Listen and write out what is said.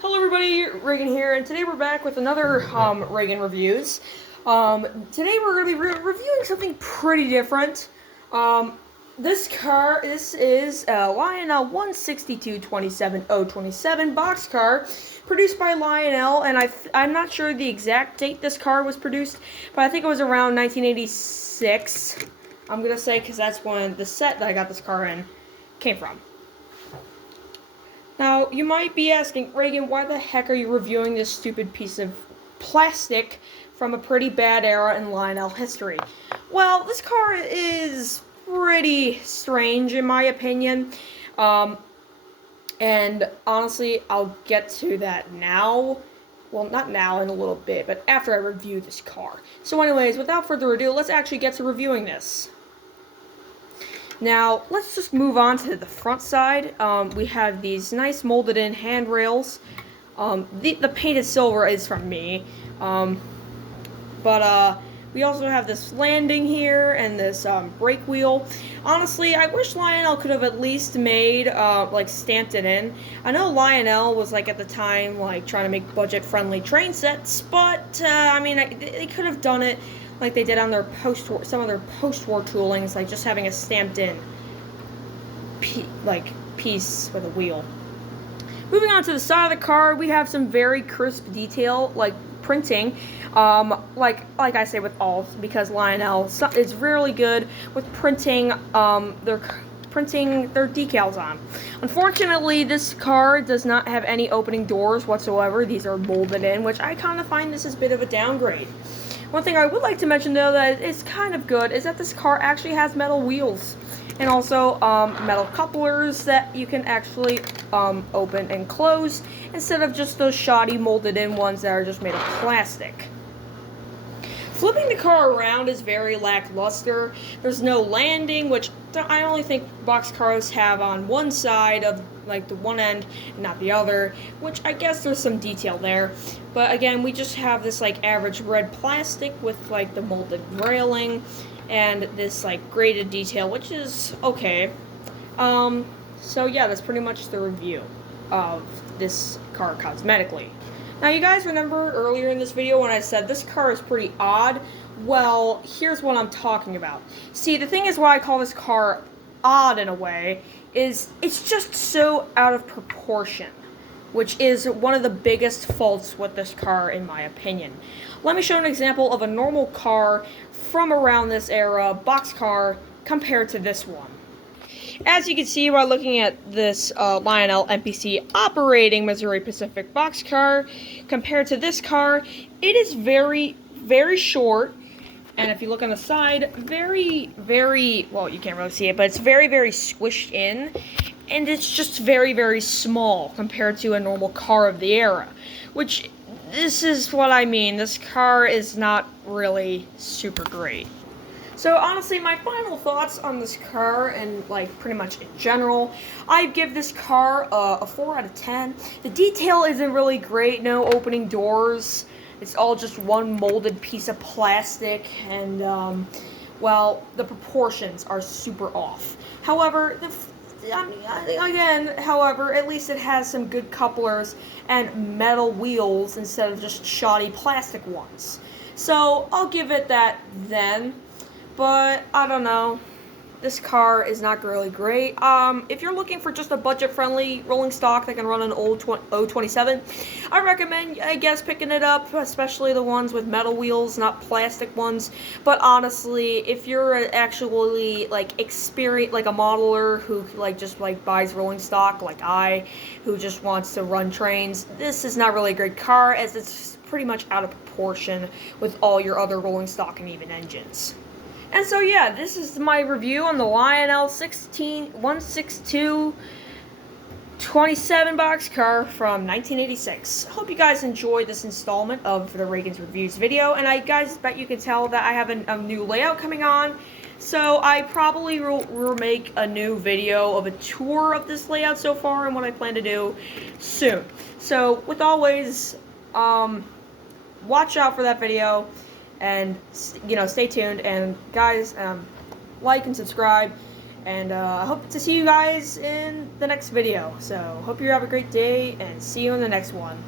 Hello everybody, Ragan here, and today we're back with another Ragan reviews. Today we're going to be reviewing something pretty different. This is a Lionel 162-27-027 boxcar, produced by Lionel, and I'm not sure the exact date this car was produced, but I think it was around 1986, I'm going to say, because that's when the set that I got this car in came from. Now, you might be asking, Ragan, why the heck are you reviewing this stupid piece of plastic from a pretty bad era in Lionel history? Well, this car is pretty strange, in my opinion. And honestly, I'll get to that now. Well, not now, in a little bit, but after I review this car. So anyways, without further ado, let's actually get to reviewing this. Now, let's just move on to the front side. We have these nice molded-in handrails. The painted silver is from me. But we also have this landing here and this brake wheel. Honestly, I wish Lionel could have at least made, stamped it in. I know Lionel was, at the time, trying to make budget-friendly train sets, but, I mean, they could have done it like they did on their some of their post-war toolings, like just having a stamped-in piece with a wheel. Moving on to the side of the car, we have some very crisp detail, like printing. Like I say with all, because Lionel is really good with printing their decals on. Unfortunately, this car does not have any opening doors whatsoever. These are molded in, which I kind of find this is a bit of a downgrade. One thing I would like to mention, though, that is kind of good, is that this car actually has metal wheels. And also, metal couplers that you can actually open and close, instead of just those shoddy molded-in ones that are just made of plastic. Flipping the car around is very lackluster. There's no landing, which I only think boxcars have on one side of, the one end, and not the other, which I guess there's some detail there. But again, we just have this, average red plastic with, the molded railing, and this, graded detail, which is okay. So yeah, that's pretty much the review of this car cosmetically. Now, you guys remember earlier in this video when I said this car is pretty odd? Well, here's what I'm talking about. See, the thing is why I call this car odd in a way is it's just so out of proportion, which is one of the biggest faults with this car in my opinion. Let me show an example of a normal car from around this era, boxcar, compared to this one. As you can see by looking at this Lionel MPC operating Missouri Pacific boxcar, compared to this car, it is very, very short. And if you look on the side, very, well, you can't really see it, but it's very, very squished in. And it's just very, very small compared to a normal car of the era. Which, this is what I mean. This car is not really super great. So honestly, my final thoughts on this car and pretty much in general, I'd give this car a 4 out of 10. The detail isn't really great, no opening doors. It's all just one molded piece of plastic, and well, the proportions are super off. However, however, at least it has some good couplers and metal wheels instead of just shoddy plastic ones. So I'll give it that then. But, I don't know, this car is not really great. If you're looking for just a budget-friendly rolling stock that can run an old 027, I recommend, I guess, picking it up, especially the ones with metal wheels, not plastic ones. But honestly, if you're actually, experienced, a modeler who, just, buys rolling stock, who just wants to run trains, this is not really a great car, as it's pretty much out of proportion with all your other rolling stock and even engines. And so yeah, this is my review on the Lionel 162-27 boxcar from 1986. I hope you guys enjoyed this installment of the Ragan's Reviews video, and I guys bet you can tell that I have a new layout coming on. So I probably will make a new video of a tour of this layout so far and what I plan to do soon. So with always, watch out for that video. And, stay tuned, and guys, like and subscribe, And I hope to see you guys in the next video. So hope you have a great day, and see you in the next one.